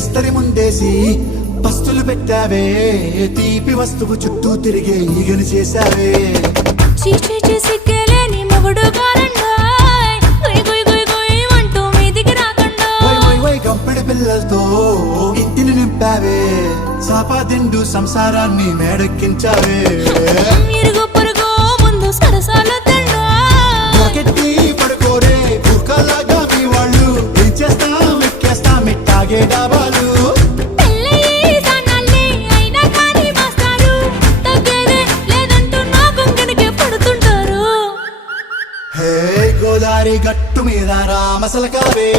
విస్తరి ముందేసి పస్తులు పెట్టావే తీపి వస్తువు చుట్టూ తిరిగే ఈగలు చేశావే చీచీ చేసి కేలేని మొగుడు గారండాయ్ గుయ్ గుయ్ గుయ్ గుయ్ అంటూ మీదికి రాకండా గంపెడి పిల్లలతో ఇంటిని నింపావే సాపాదిండు సంసారాన్ని మేడెక్కించావే ఇరుగు పొరుగు ముందు సరసాల తండా రాకెట్టి పడుకోరే కుక్కలాగా మీ వాళ్ళు ఏం చేస్తాం ఎక్కేస్తాం ఇట్టాగే డాబాలు పెళ్ళయి సన్నాళ్ళే అయినా కానీ మాస్తారు తగ్గేదే లేదంటూ నా కొంగనికే పడుతుంటారు హే గోదారి గట్టు మీద రామసలకావే